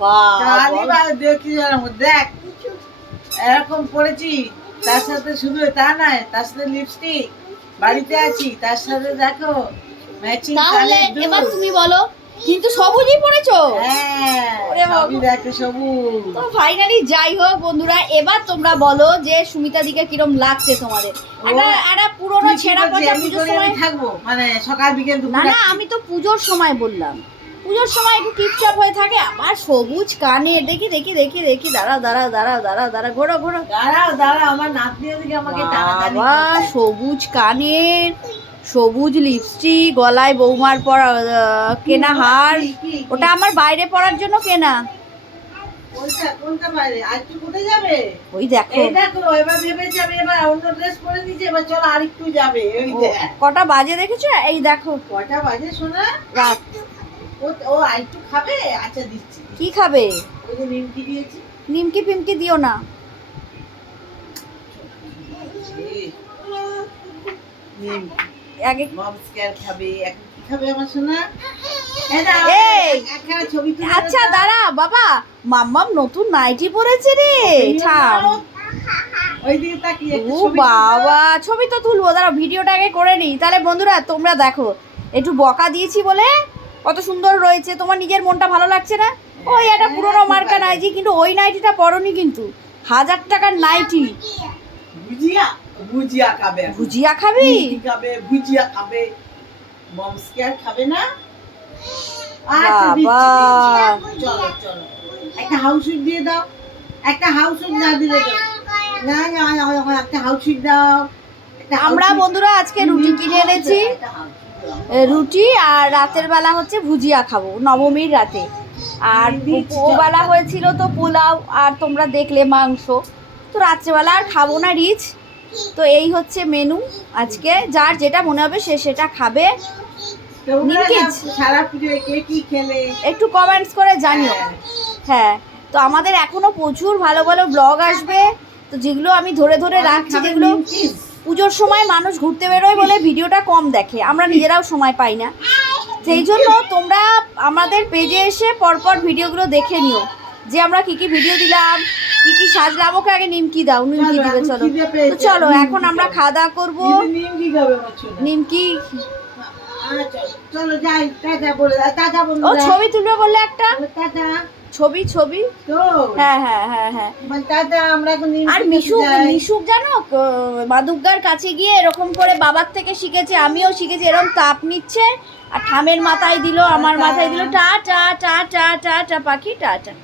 বাহ, দেখি দেখ এরকম পড়েছি, তার সাথে শুধু তা নয়, তার সাথে লিপস্টিক, বাড়িতে আছি, তার সাথে দেখো ম্যাচিং তাহলে এবার তুমি বলো, কিন্তু সবুজই পড়েছো। হ্যাঁ ওরে বাবা। সবই দেখো সবুজ। তো ফাইনালি যাই হোক বন্ধুরা, এবার তোমরা বলো যে সুমিতা দিকে কিরম লাগছে তোমাদের। একটা পুরোনো ছেঁড়া পচা পুজোর সময় থাকবো, মানে সকাল বিকেল না না, আমি তো পুজোর সময় বললাম, পুজোর সময় একটু টিপটপ হয়ে থাকে। আমার সবুজ কানে, দেখি দেখি দেখি দেখি, দাঁড়াও দাঁড়াও দাঁড়াও দাঁড়াও দাঁড়াও, ঘোরো ঘোরো, দাঁড়াও দাঁড়াও, আমার নাতনি ওদিকে আমাকে টানাটানি বাবা, সবুজ কানের, সবুজ লিপস্টিক, গলায় বৌমার পরা কেনা হার, ওটা আমার বাইরে পরার জন্য কেনা। কোনটা বাইরে? আর তুই কোথায় যাবে? ওই দেখো, এই দেখো এবার ভেবে যাবে, এবার অন্য ড্রেস পরে নিয়েছে, এবার চলো আরেকটু যাবে। ওই দেখ কটা বাজে দেখেছো? এই দেখো কয়টা বাজে শোনা। রাত। ও আরেকটু খাবে? আচ্ছা দিচ্ছি। কি খাবে? ওই যে নিমকি দিয়েছি। নিমকি ফিমকি দিও না। আগে খাবে, এখন কি খাবে আমার সোনা? ছবি তুলে আচ্ছা দাঁড়া বাবা, মাম্মাম নতুন নাইটি পরেছে রে, ছাম। ওইদিকে তাকিয়ে ও বাবা, ছবি তো তুলবো, দাঁড়া ভিডিওটা আগে করে নিই। তাহলে বন্ধুরা তোমরা দেখো, একটু বকা দিয়েছি বলে কত সুন্দর রয়েছে, তোমার নিজের মনটা ভালো লাগছে না? ওই একটা পুরোনো মার্কা নাইটি, কিন্তু ওই নাইটিটা পরনি, কিন্তু 1000 টাকার নাইটি। ভুজিয়া ভুজিয়া খাবে, ভুজিয়া খাবি? খাবে ভুজিয়া খাবে, মম স্কয়ার খাবে না? বাবা চলো চলো, একটা হাউস সুইট দিয়ে দাও, একটা হাউস সুইট না দিলে দাও না না না, একটা হাউস সুইট দাও। আমরা বন্ধুরা আজকে রুটি কিনে এনেছি, রুটি, আর রাতের বেলা হচ্ছে ভুজিয়া খাবো নবমীর রাতে। আর ওবেলা হয়েছিল তো পোলাও, আর তোমরা দেখলে মাংস। তো রাত্রেবেলা আর খাবো না রিচ। তো এই হচ্ছে মেনু আজকে, যার যেটা মনে হবে সে সেটা খাবে। একটু কমেন্টস করে জানিও। হ্যাঁ, তো আমাদের এখনো প্রচুর ভালো ভালো ব্লগ আসবে, তো যেগুলো আমি ধরে ধরে রাখছি, যেগুলো পুজোর সময় মানুষ ঘুরতে বেরোয় বলে ভিডিওটা কম দেখে, আমরা নিজেরাও সময় পাই না। সেই জন্য তোমরা আমাদের পেজে এসে পরপর ভিডিওগুলো দেখে নিও, যে আমরা কি কি ভিডিও দিলাম, কি কি সাজলাম। ওকে আগে নিমকি দাও, নিমকি দিবে। চলো তো চলো, এখন আমরা খাওয়া দাওয়া করবো। নিমকি চলো যাই, টাটা বলে টাটা বন্ধু। ও ছবি তুলবে বললে একটা টাটা ছবি, ছবি তো হ্যাঁ হ্যাঁ হ্যাঁ হ্যাঁ। টাটা, আমরা এখন আর মিশুক জানো, মাদুগ্গার কাছে গিয়ে এরকম করে বাবার থেকে শিখেছে, আমিও শিখেছি। এরকম তাপ নিচ্ছে আর ঠামের মাথায় দিল, আমার মাথায় দিল, টা টা টা টা টা টা পাখি টা টা।